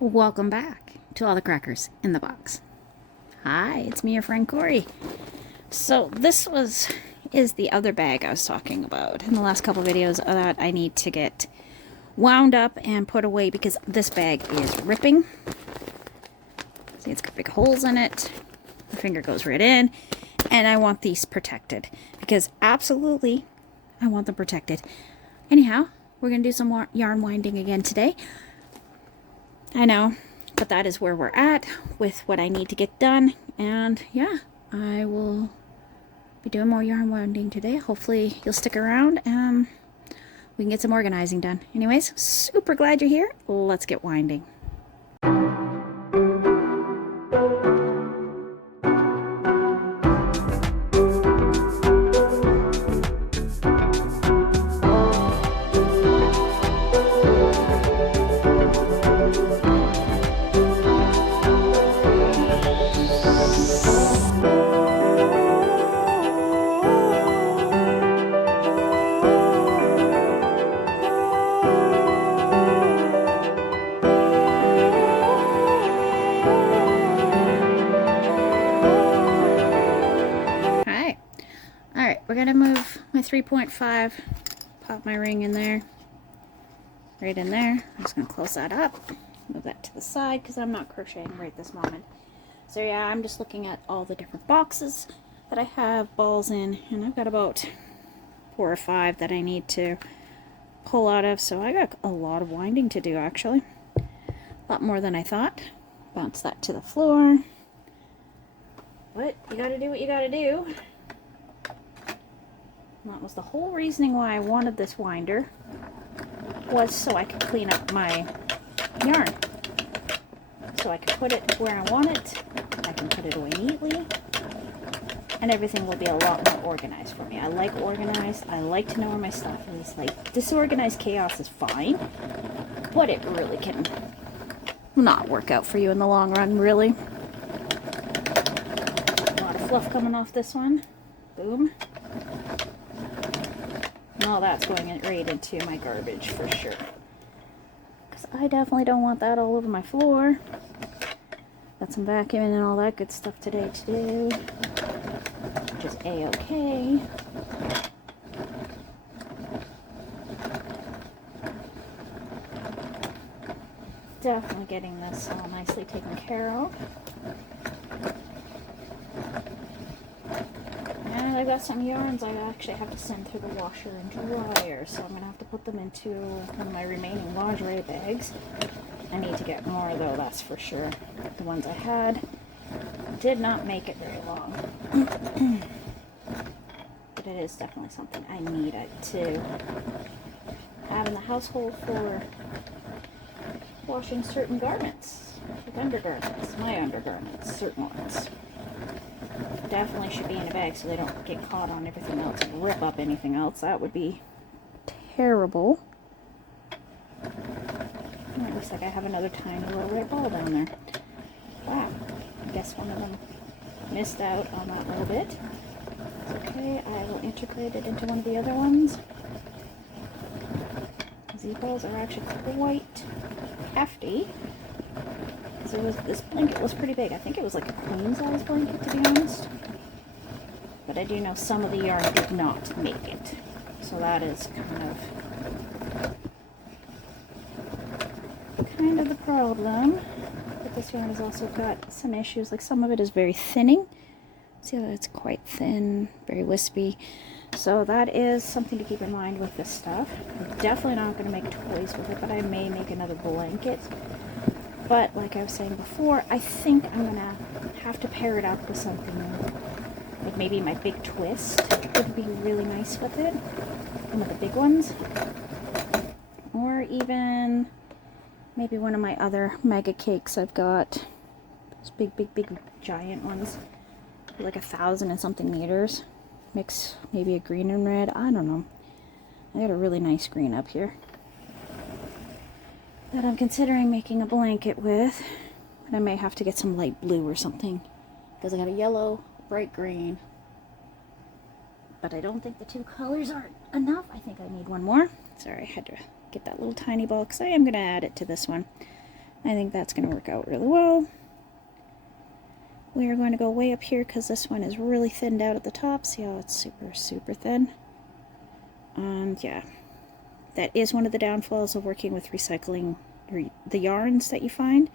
Welcome back to all the crackers in the box. Hi, it's me, your friend Corey. So this is the other bag I was talking about in the last couple videos that I need to get wound up and put away because this bag is ripping. See, it's got big holes in it. My finger goes right in, and I want these protected because absolutely I want them protected. Anyhow, we're gonna do some more yarn winding again today. I know, but that is where we're at with what I need to get done. And yeah, I will be doing more yarn winding today. Hopefully you'll stick around and we can get some organizing done. Anyways, super glad you're here. Let's get winding. Alright, we're going to move my 3.5, pop my ring in there, right in there. I'm just going to close that up, move that to the side because I'm not crocheting right this moment. So yeah, I'm just looking at all the different boxes that I have balls in, and I've got about 4 or 5 that I need to pull out of, so I got a lot of winding to do actually. A lot more than I thought. Bounce that to the floor. But you gotta do what you gotta do. That was the whole reasoning why I wanted this winder, was so I could clean up my yarn. So I can put it where I want it, I can put it away neatly, and everything will be a lot more organized for me. I like organized, I like to know where my stuff is. Like, disorganized chaos is fine, but it really can not work out for you in the long run, really. A lot of fluff coming off this one. Boom. And all that's going right into my garbage for sure. Because I definitely don't want that all over my floor. Got some vacuuming and all that good stuff today to do, which is a-okay. Definitely getting this all nicely taken care of. And I've got some yarns I actually have to send through the washer and dryer, so I'm going to have to put them into one of my remaining lingerie bags. I need to get more though, that's for sure. The ones I had did not make it very long. But it is definitely something I need to have in the household for washing certain garments, like undergarments, my undergarments, certain ones. Definitely should be in a bag so they don't get caught on everything else and rip up anything else. That would be terrible. Oh, it looks like I have another tiny little red ball down there. Wow, I guess one of them missed out on that little bit. It's okay, I will integrate it into one of the other ones. These balls are actually quite hefty. So this blanket was pretty big. I think it was like a queen size blanket, to be honest. But I do know some of the yarn did not make it. So that is kind of the problem. But this yarn has also got some issues. Like, some of it is very thinning. See how it's quite thin, very wispy. So that is something to keep in mind with this stuff. I'm definitely not going to make toys with it, but I may make another blanket. But like I was saying before, I think I'm going to have to pair it up with something like maybe my big twist would be really nice with it. One of the big ones. Or even maybe one of my other mega cakes I've got. Those big giant ones. Like 1,000 and something meters. Mix maybe a green and red. I don't know. I got a really nice green up here that I'm considering making a blanket with. But I may have to get some light blue or something, because I got a yellow, bright green. But I don't think the 2 colors are enough. I think I need one more. Sorry, I had to get that little tiny ball because I am going to add it to this one. I think that's going to work out really well. We are going to go way up here because this one is really thinned out at the top. See how it's super, super thin? Yeah, that is one of the downfalls of working with recycling the yarns that you find.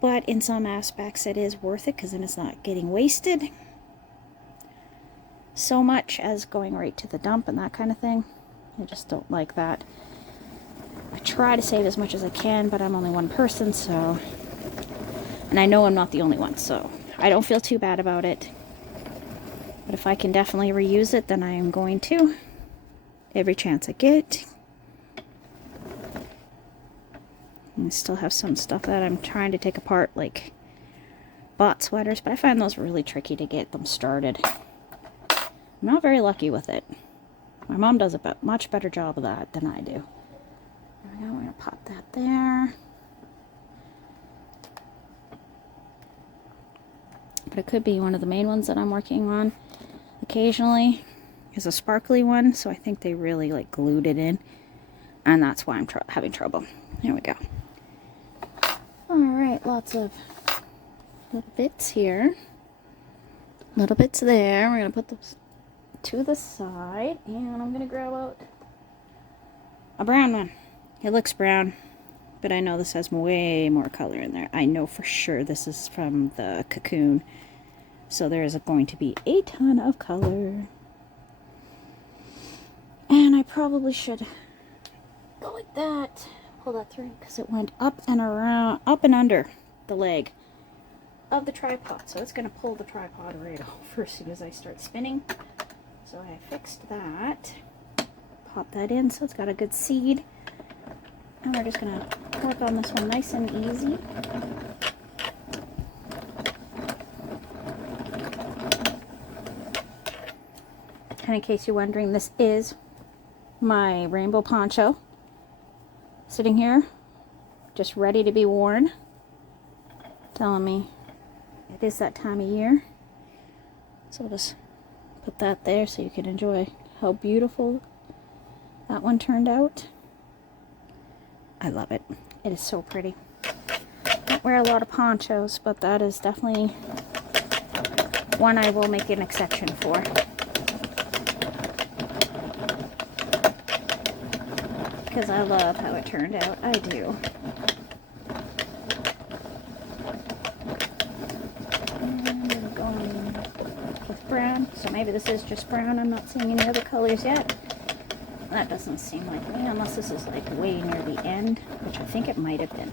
But in some aspects it is worth it because then it's not getting wasted so much as going right to the dump and that kind of thing. I just don't like that. I try to save as much as I can, but I'm only one person, so... And I know I'm not the only one, so I don't feel too bad about it. But if I can definitely reuse it, then I am going to. Every chance I get. And I still have some stuff that I'm trying to take apart, like bot sweaters, but I find those really tricky to get them started. I'm not very lucky with it. My mom does a much better job of that than I do. There we go, we're going to pop that there. But it could be one of the main ones that I'm working on occasionally. Is a sparkly one, so I think they really like glued it in. And that's why I'm having trouble. There we go. Alright, lots of little bits here. Little bits there. We're going to put those to the side. And I'm going to grab out a brown one. It looks brown, but I know this has way more color in there. I know for sure this is from the cocoon. So there is going to be a ton of color. And I probably should go like that. Pull that through because it went up and around, up and under the leg of the tripod. So it's going to pull the tripod right over as soon as I start spinning. So I fixed that. Pop that in so it's got a good seed. And we're just going to work on this one nice and easy. And in case you're wondering, this is my rainbow poncho sitting here just ready to be worn, telling me it is that time of year. So I'll just put that there so you can enjoy how beautiful that one turned out. I love it. It is so pretty. I don't wear a lot of ponchos, but that is definitely one I will make an exception for. Because I love how it turned out. I do. And I'm going with brown. So maybe this is just brown. I'm not seeing any other colors yet. That doesn't seem like me, unless this is like way near the end, which I think it might have been.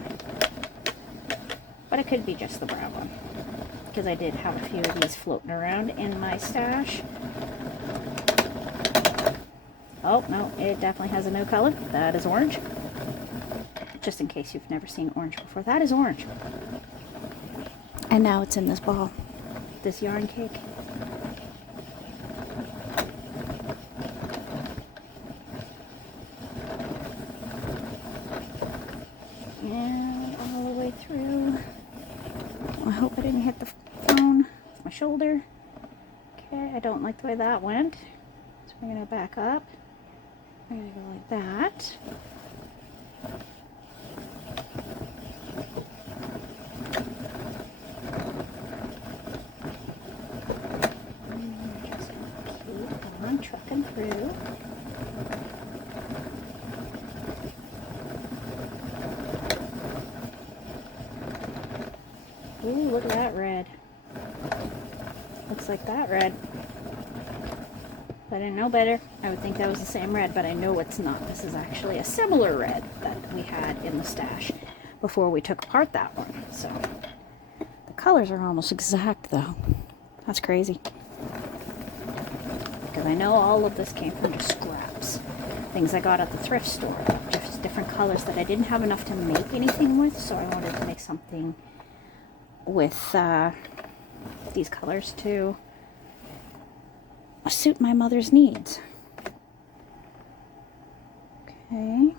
But it could be just the brown one. Because I did have a few of these floating around in my stash. Oh, no, it definitely has a new color. That is orange. Just in case you've never seen orange before. That is orange. And now it's in this ball. This yarn cake. And all the way through. I hope I didn't hit the phone with my shoulder. Okay, I don't like the way that went. So we're going to back up. We're going to go like that. And we're just going to keep on trucking through. Ooh, look at that red. Looks like that red. If I didn't know better, I would think that was the same red, but I know it's not. This is actually a similar red that we had in the stash before we took apart that one. So the colors are almost exact though. That's crazy. Because I know all of this came from just scraps. Things I got at the thrift store. Just different colors that I didn't have enough to make anything with, so I wanted to make something with these colors to suit my mother's needs. Okay.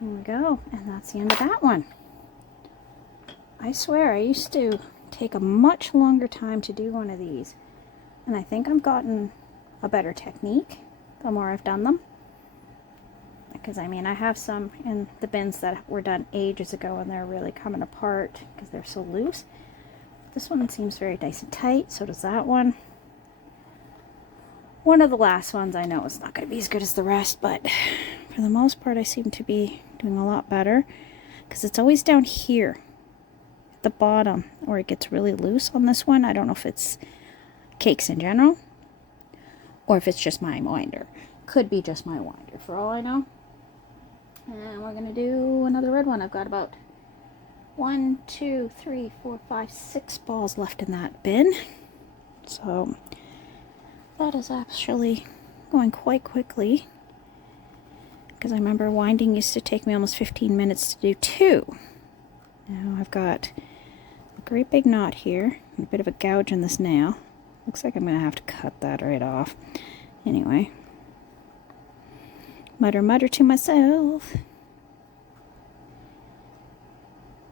There we go. And that's the end of that one. I swear I used to take a much longer time to do one of these. And I think I've gotten a better technique the more I've done them. because I mean I have some in the bins that were done ages ago and they're really coming apart because they're so loose. This one seems very nice and tight, so does that one. One of the last ones I know is not going to be as good as the rest, but for the most part I seem to be doing a lot better because it's always down here at the bottom where it gets really loose on this one. I don't know if it's cakes in general or if it's just my winder. Could be just my winder for all I know. And we're gonna do another red one. I've got about 1, 2, 3, 4, 5, 6 balls left in that bin. So that is actually going quite quickly because I remember winding used to take me almost 15 minutes to do 2. Now I've got a great big knot here and a bit of a gouge in this nail. Looks like I'm gonna have to cut that right off. Anyway, mutter mutter to myself.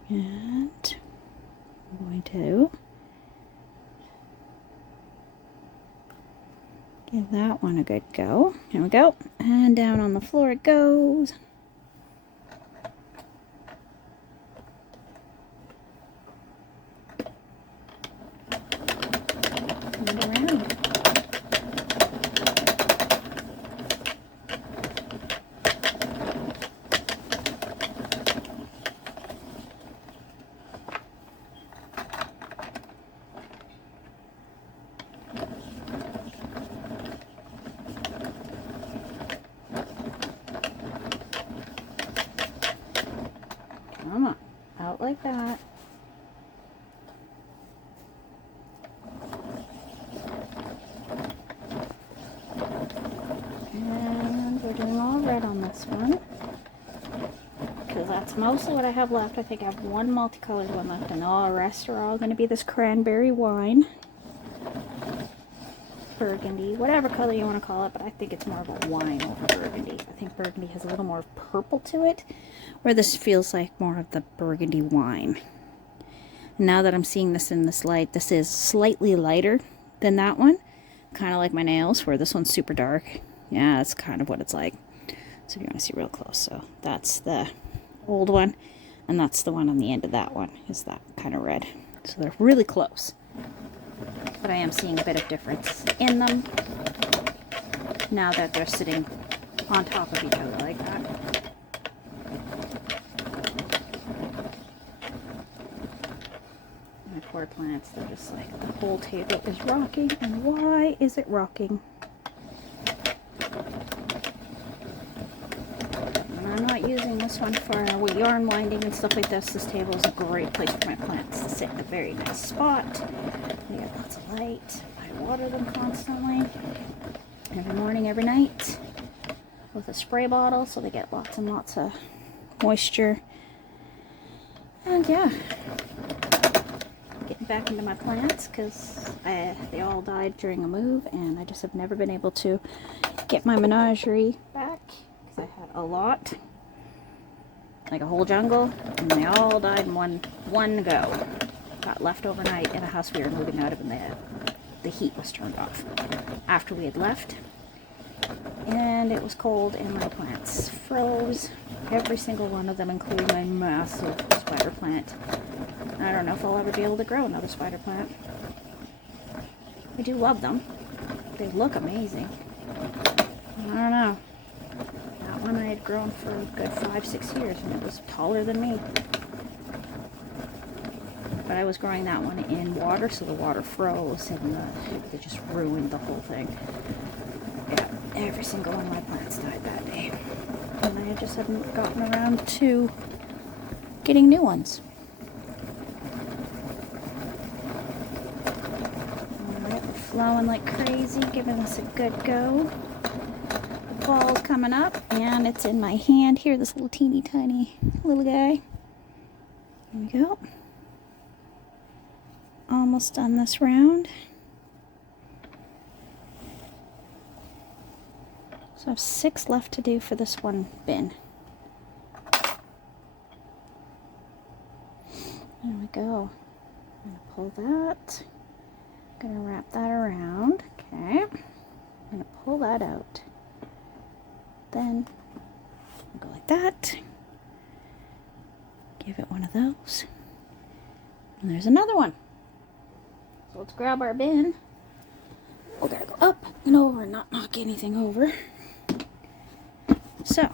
And I'm going to give that one a good go. Here we go. And down on the floor it goes. And around. Come on, out like that. And we're doing all red on this one because that's mostly what I have left. I think I have one multicolored one left and all the rest are all going to be this cranberry wine. Burgundy, whatever color you want to call it, but I think it's more of a wine over burgundy. I think burgundy has a little more purple to it, where this feels like more of the burgundy wine. Now that I'm seeing this in this light, this is slightly lighter than that one, kind of like my nails, where this one's super dark. Yeah, that's kind of what it's like. So if you want to see real close, so that's the old one, and that's the one on the end of that one, is that kind of red. So they're really close. But I am seeing a bit of difference in them now that they're sitting on top of each other like that. My poor plants, they're just like, the whole table is rocking, and why is it rocking? And I'm not using this one for yarn winding and stuff like this. This table is a great place for my plants to sit in a very nice spot. They get lots of light. I water them constantly, every morning, every night, with a spray bottle, so they get lots and lots of moisture. And yeah, getting back into my plants because they all died during a move, and I just have never been able to get my menagerie back because I had a lot, like a whole jungle, and they all died in one go. Got left overnight in a house we were moving out of, and the heat was turned off after we had left, and it was cold, and my plants froze, every single one of them, including my massive spider plant. I don't know if I'll ever be able to grow another spider plant. I do love them. They look amazing. I don't know. That one I had grown for a good 5-6 years, and it was taller than me. But I was growing that one in water, so the water froze, and it just ruined the whole thing. Yeah, every single one of my plants died that day. And I just hadn't gotten around to getting new ones. Alright, we're flowing like crazy, giving this a good go. The ball's coming up, and it's in my hand here, this little teeny tiny little guy. There we go. Almost done this round. So I have 6 left to do for this one bin. There we go. I'm going to pull that. I'm going to wrap that around. Okay. I'm going to pull that out. Then Go like that. Give it one of those. And there's another one. So let's grab our bin. We gotta go up and over and not knock anything over. So,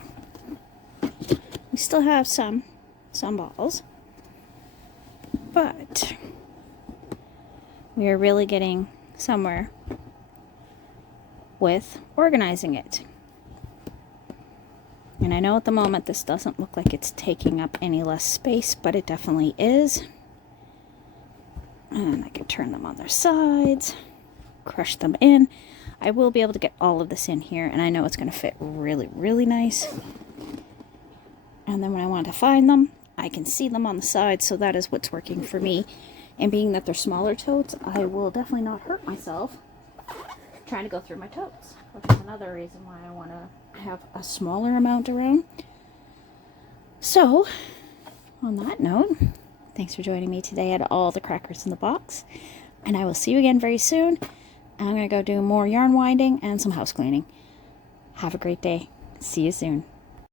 we still have some balls, but we are really getting somewhere with organizing it. And I know at the moment this doesn't look like it's taking up any less space, but it definitely is. And I can turn them on their sides, crush them in. I will be able to get all of this in here, and I know it's going to fit really, really nice. And then when I want to find them, I can see them on the side, so that is what's working for me. And being that they're smaller totes, I will definitely not hurt myself trying to go through my totes, which is another reason why I want to have a smaller amount around. So, on that note, thanks for joining me today at All the Crackers in the Box, and I will see you again very soon. I'm going to go do more yarn winding and some house cleaning. Have a great day. See you soon.